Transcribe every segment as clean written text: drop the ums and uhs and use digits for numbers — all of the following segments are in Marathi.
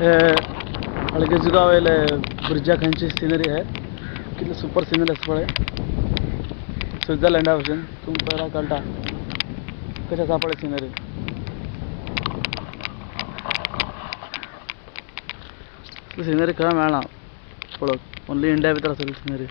हळगेजगावले ब्रिजा खांची सिनरी है कितने सुपर सिनरी पड़े स्विट्जरलैंड ऑप्शन तुम पहला कल्टा कशा सापड़े सिनरी सिनरी कहाँ मिळणार पड़ो ओनली इंडिया भीतर असेल सिनरी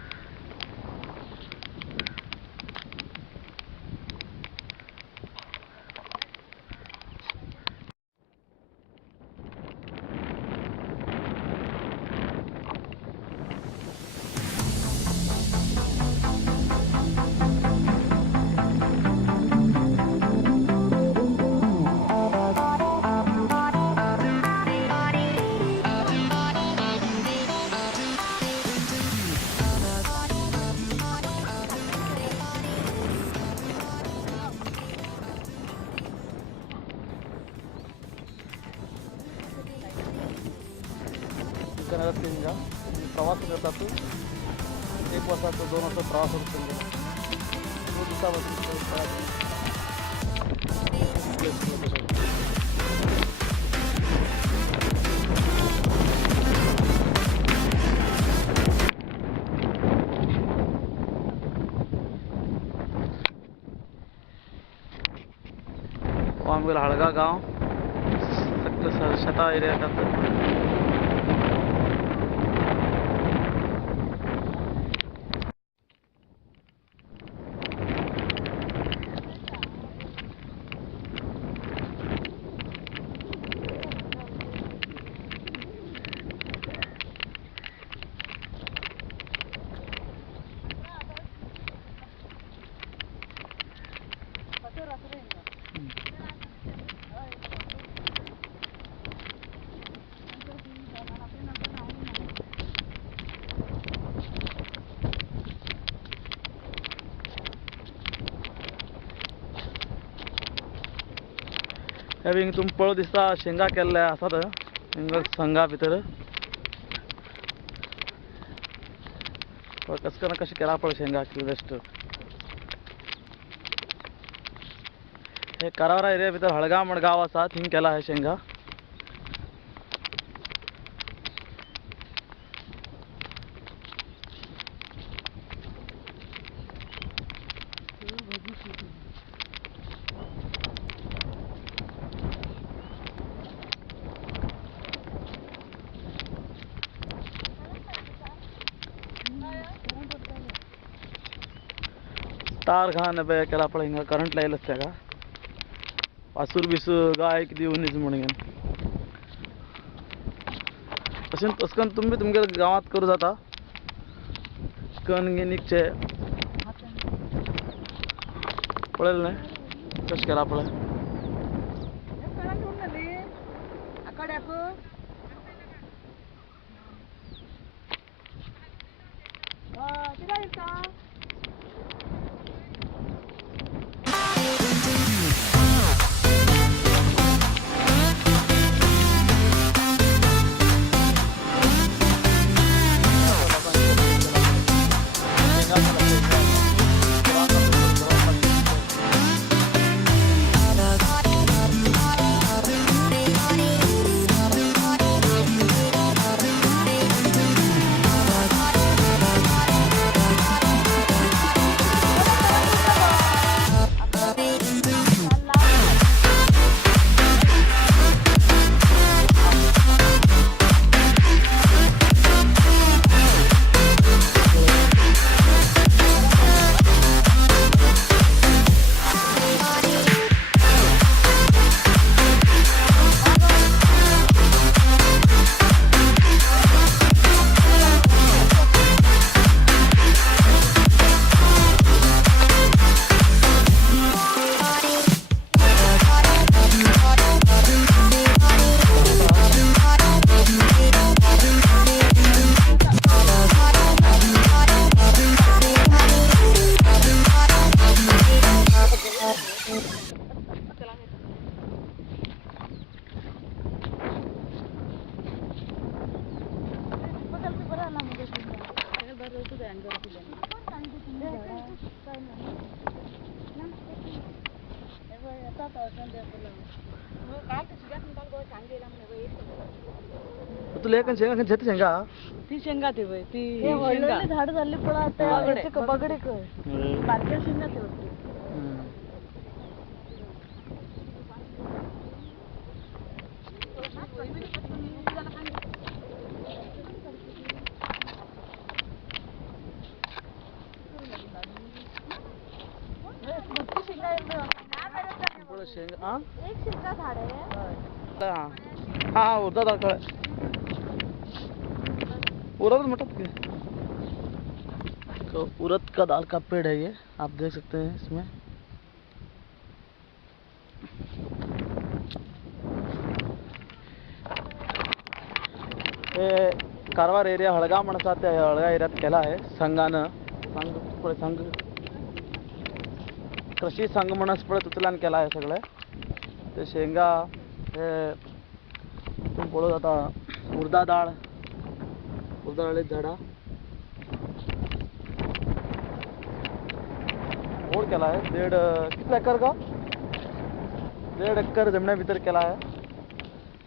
प्रवास करतात 1 वर्षाचा 2 वर्षाचा प्रवास होतो आमगेला हळगा गाव सगळं शेता एरिया हिंग तुम पळो दिसता शेंगा केल्ले आसात हिंग संगा भितर कशें केला पळय शेंगा वेस्ट हे करावरा एरिया भितर हळगा म्हण गाव आसा थिंग केला हे शेंगा तार घान बे केला पळय हिंगा करंट लायला तेका वासूर बिसू गाय किती उन्नीस म्हणून अशें तसकन तुमी तुमगे गावात करू जाता कण गिनिकचे पळयलें न्ही कशें केला पळय Kalte sudah tentang gue canggih lah, तुला एक शेंगा झेत शेंगा ती शेंगा ते वय ती हे शेंगा वळलेले झाड झाले पण आता बगडे. याचे बगडे कर बारक्या शेंगा ते होते शेंगा एक शेंगा झाड आहे हाँ हाँ उड़दा दाल का उड़द मटर के तो उड़द का दाल का पेड़ है ये आप देख सकते हैं इसमें ये कारवार एरिया हळगा म्हणतात त्या हळगा एरियात केला आहे संघानं संघ कृषी संघ म्हणून पुढे तुतलान केला आहे सगळं ते शेंगा हे तुम्ही बोलत आता उडदा डाळ झाडा ओढ केला आहे किती एकर का 1.5 एकर जमिनी भीतर केला आहे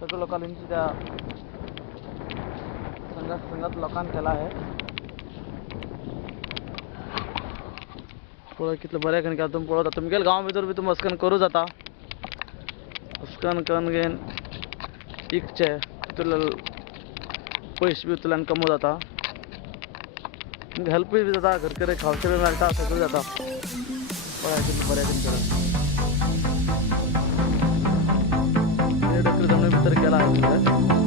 सगळं लोकांनी त्या संघात लोकांनी केला आहे पुढे कितलं बऱ्या कण तुम्ही पळत तुमच्या गावा भितर बी तुम्ही अस्कन करू जाता अस्कन कन घेन इकचे तुला पैसे बी तुला कमवू जाता हेल्प बी जाता घरकडे खावचे बी मिळता सगळं जाता पळायचं बऱ्या कण करा 1.5 एकर जमिनी भीतर केला आहे